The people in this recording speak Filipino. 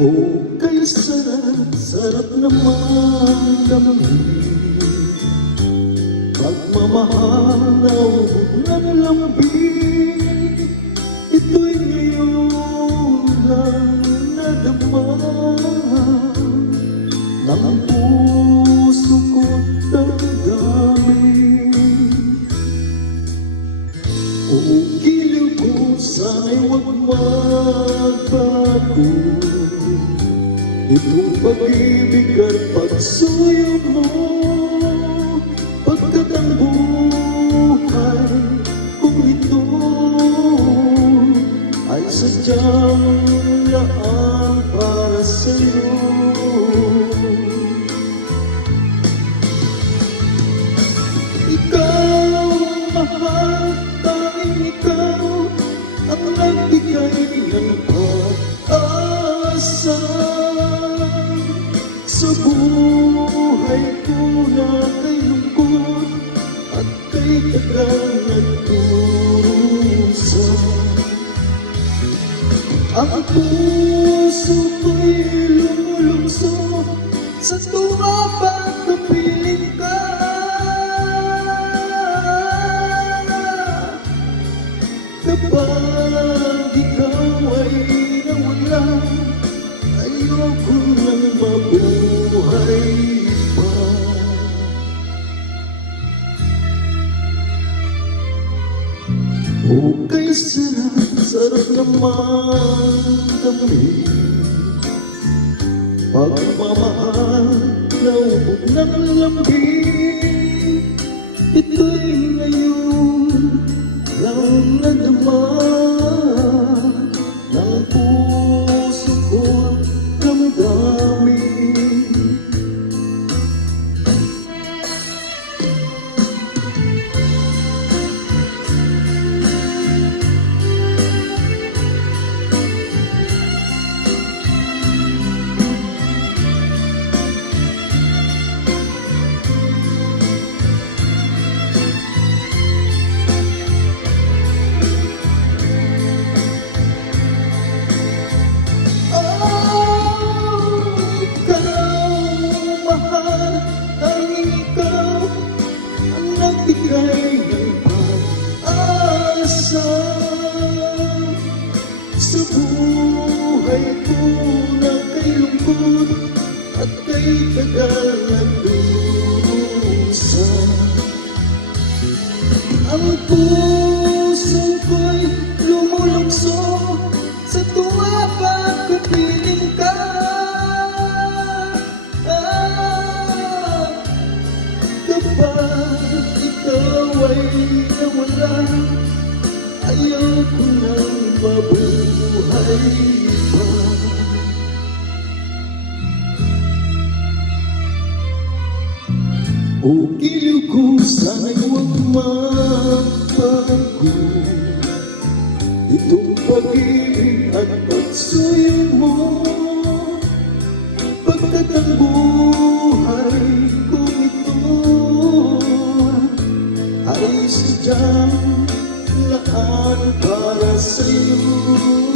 Oh, kay sarap naman damhin pagmamahal na ubog ng lambing. Ito'y ngayon lang nadama ng puso ko't damdamin. Oh, giliw ko sana'y huwag magbago itong pag-ibig at pagsuyo mo, pagkat ang buhay kung ito ay sadyang laan para sa'yo. Ikaw, mahal, tanging ikaw ang nagbigay ng pag-asa sa buhay ko na kay lungkot at kay tagal nagdurusa. Ang puso ko'y lumulungso sa tuwa pagkapiling ka. Kapag ikaw ay nawala, ayoko nang mabuhay pa. Oh, kay sarap naman damhin pagmamahal na ubog ng lambing. Ito'y ngayon lang nadama ng puso ko't damdamin. Nagbigay ng pag-asa sa buhay ko na kay lungkot at kay tagal nagdurusa. Ang puso ko'y lumulungso sa tuwa pagkapiling ka. Kapag ikaw ay nawala, ayoko nang mabuhay pa. O giliw ko sana'y huwag magbago itong pag-ibig at pagsuyo mo, pagkat ang buhay kong ito ay sadyang laan para sa'yo.